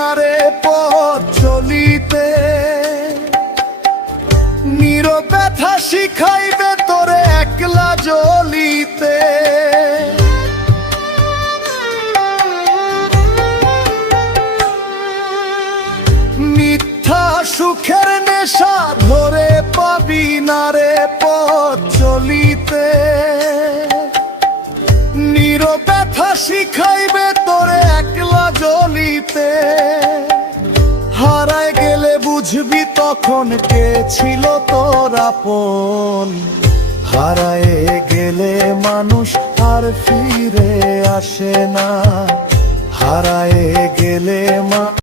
না রে পথ চলিতে, নীরব ব্যথা শিখাইবে তোরে একলা জ্বলিতে। মিথ্যা সুখের নেশা ধরে পাবি না রে পথ চলিতে, নীরব ব্যথা শিখাইবে তোরে একলা জ্বলিতে। হারায় গেলে বুঝবি তখন কে ছিল তোর আপন, হারায় গেলে মানুষ আর ফিরে আসে না, হারায় গেলে